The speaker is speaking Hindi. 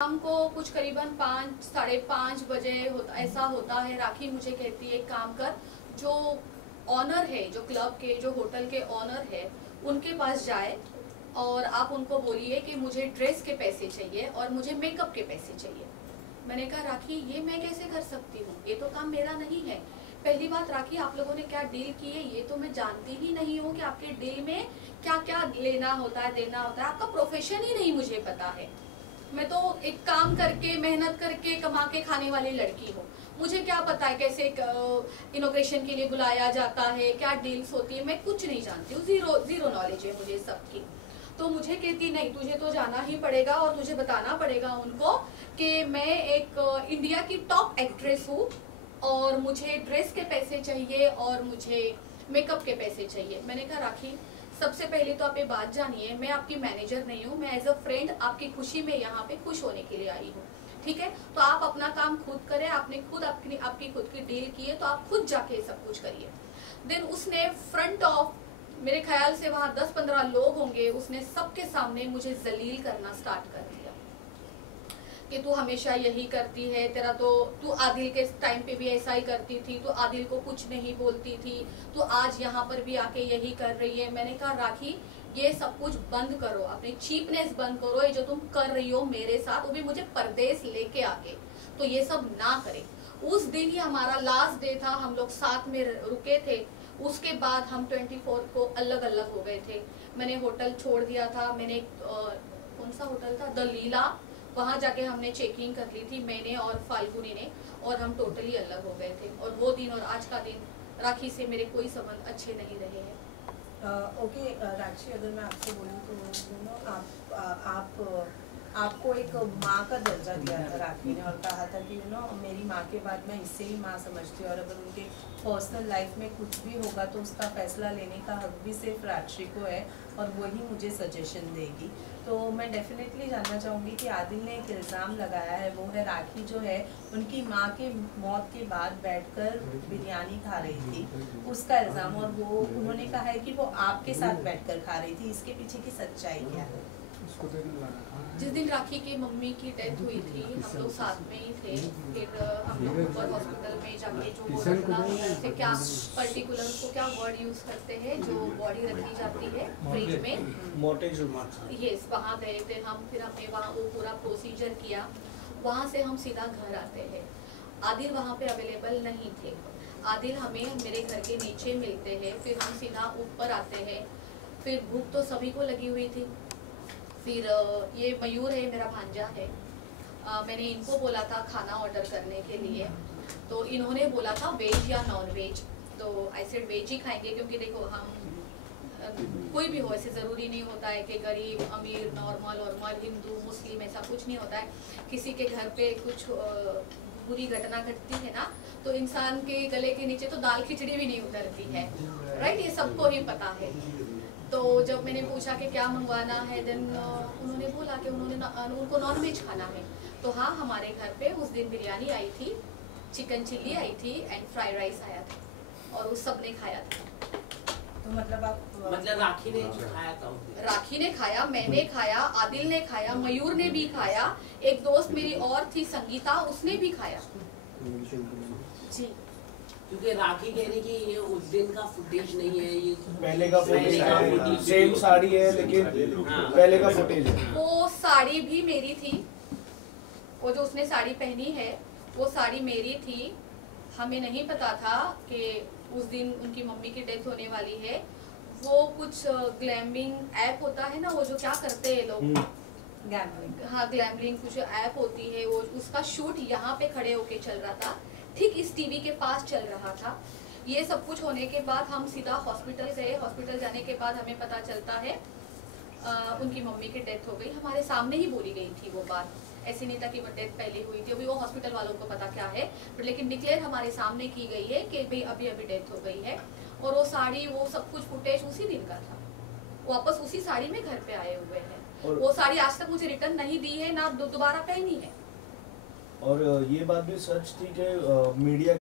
शाम को कुछ करीबन 5 साढ़े 5 बजे ऐसा होता है। राखी मुझे कहती है काम कर, जो ऑनर है, जो क्लब के, जो होटल के ऑनर है, उनके पास जाए और आप उनको बोलिए कि मुझे ड्रेस के पैसे चाहिए और मुझे मेकअप के पैसे चाहिए। मैंने कहा राखी ये मैं कैसे कर सकती हूँ, ये तो काम मेरा नहीं है। पहली बात राखी, आप लोगों ने क्या डील की है ये तो मैं जानती ही नहीं हूँ कि आपके डील में क्या क्या लेना होता है, देना होता है। आपका प्रोफेशन ही नहीं मुझे पता है। मैं तो एक काम करके मेहनत करके कमा के खाने वाली लड़की हूँ, मुझे क्या पता है कैसे इनोग्रेशन के लिए बुलाया जाता है, क्या डील्स होती है, मैं कुछ नहीं जानती हूँ। जीरो नॉलेज है मुझे सबकी। तो मुझे कहती नहीं, तुझे तो जाना ही पड़ेगा और तुझे बताना पड़ेगा उनको कि मैं एक इंडिया की टॉप एक्ट्रेस हूँ और मुझे ड्रेस के पैसे चाहिए और मुझे मेकअप के पैसे चाहिए। मैंने कहा राखी, सबसे पहले तो आप ये बात जानिए, मैं आपकी मैनेजर नहीं हूँ, मैं एज अ फ्रेंड आपकी खुशी में यहाँ पे खुश होने के लिए आई हूँ, ठीक है? तो आप अपना काम खुद करें, आपने खुद आपकी खुद की डील की है तो आप खुद जाके सब कुछ करिए। देन उसने फ्रंट ऑफ, मेरे ख्याल से वहां 10-15 लोग होंगे, उसने सबके सामने मुझे जलील करना स्टार्ट कर दिया कि तू हमेशा यही करती है, तेरा तो तू आदिल के टाइम पे भी ऐसा ही करती थी, तू आदिल को कुछ नहीं बोलती थी, तू आज यहाँ पर भी आके यही कर रही है। मैंने कहा राखी ये सब कुछ बंद करो, अपनी चीपनेस बंद करो, ये जो तुम कर रही हो मेरे साथ, वो भी मुझे परदेश लेके आके, तो ये सब ना करे। उस दिन ही हमारा लास्ट डे था, हम लोग साथ में रुके थे। उसके बाद हम 24 को अलग अलग हो गए थे। मैंने होटल छोड़ दिया था, मैंने कौन सा होटल था, द लीला, वहां जाके हमने चेकिंग कर ली थी, मैंने और फाल्गुनी ने, और हम टोटली अलग हो गए थे। और वो दिन और आज का दिन राखी से मेरे कोई संबंध अच्छे नहीं रहे हैं। ओके राखी, अगर मैं आपसे बोलूँ तो आपको एक माँ का दर्जा दिया था राखी ने और कहा था कि मेरी माँ के बाद मैं इससे ही माँ समझती हूँ और अगर उनके पर्सनल लाइफ में कुछ भी होगा तो उसका फैसला लेने का हक भी सिर्फ राखी को है और वही मुझे सजेशन देगी। तो मैं डेफिनेटली जानना चाहूँगी कि आदिल ने एक इल्ज़ाम लगाया है, वो है राखी जो है उनकी माँ के मौत के बाद बैठकर बिरयानी खा रही थी, उसका इल्ज़ाम, और वो उन्होंने कहा है कि वो आपके साथ बैठकर खा रही थी। इसके पीछे की सच्चाई क्या है? जिस दिन राखी की मम्मी की डेथ हुई थी हम लोग साथ में ही थे। फिर हम लोग ऊपर हॉस्पिटल में जाके जो रखना होता है, क्या पर्टिकुलर उसको क्या वर्ड यूज करते हैं, जो बॉडी रखी जाती है फ्रिज में, यस, वहाँ गए थे हम। फिर हमने वहाँ वो पूरा प्रोसीजर किया। वहाँ से हम सीधा घर आते हैं। आदिल वहाँ पे अवेलेबल नहीं थे। आदिल हमें मेरे घर के नीचे मिलते हैं, फिर हम सीधा ऊपर आते हैं। फिर भूख तो सभी को लगी हुई थी। फिर ये मयूर है, मेरा भांजा है, मैंने इनको बोला था खाना ऑर्डर करने के लिए, तो इन्होंने बोला था वेज या नॉन वेज। तो आई सेड वेज ही खाएंगे, क्योंकि देखो हम कोई भी हो, ऐसे ज़रूरी नहीं होता है कि गरीब अमीर नॉर्मल और हिंदू मुस्लिम, ऐसा कुछ नहीं होता है। किसी के घर पे कुछ बुरी घटना घटती है ना, तो इंसान के गले के नीचे तो दाल खिचड़ी भी नहीं उतरती है, राइट? ये सबको ही पता है। तो जब मैंने पूछा कि क्या मंगवाना है, देन उन्होंने बोला कि उनको नॉन वेज खाना है। तो हाँ, हमारे घर पे उस दिन बिरयानी आई थी, चिकन चिल्ली आई थी एंड फ्राइड राइस आया था और उस सब ने खाया था। तो मतलब राखी ने खाया था? राखी ने खाया, मैंने खाया, आदिल ने खाया, मयूर ने भी खाया, एक दोस्त मेरी और थी संगीता, उसने भी खाया जी। क्योंकि राखी कह रही कि ये उस दिन का फुटेज नहीं है, ये पहले का फुटेज है, सेम साड़ी है लेकिन पहले का फुटेज है। वो साड़ी भी मेरी थी, वो जो उसने साड़ी पहनी है वो साड़ी मेरी थी। हमें नहीं पता था कि उस दिन उनकी मम्मी की डेथ होने वाली है। वो कुछ ग्लैमिंग ऐप होता है ना, वो जो क्या करते हैं लोग, हाँ ग्लैमलिंग कुछ ऐप होती है, वो उसका शूट यहाँ पे खड़े होके चल रहा था, ठीक इस टीवी के पास चल रहा था। ये सब कुछ होने के बाद हम सीधा हॉस्पिटल गए। हॉस्पिटल जाने के बाद हमें पता चलता है उनकी मम्मी की डेथ हो गई। हमारे सामने ही बोली गई थी वो बात, ऐसे नहीं था कि वो डेथ पहले हुई थी, अभी वो हॉस्पिटल वालों को पता क्या है, लेकिन डिक्लेयर हमारे सामने की गई है कि भाई अभी अभी डेथ हो गई है। और वो साड़ी, वो सब कुछ फुटेज उसी दिन का था, वापस उसी साड़ी में घर पे आए हुए हैं। वो साड़ी आज तक मुझे रिटर्न नहीं दी है, ना दोबारा पहनी है। और ये बात भी सच थी कि मीडिया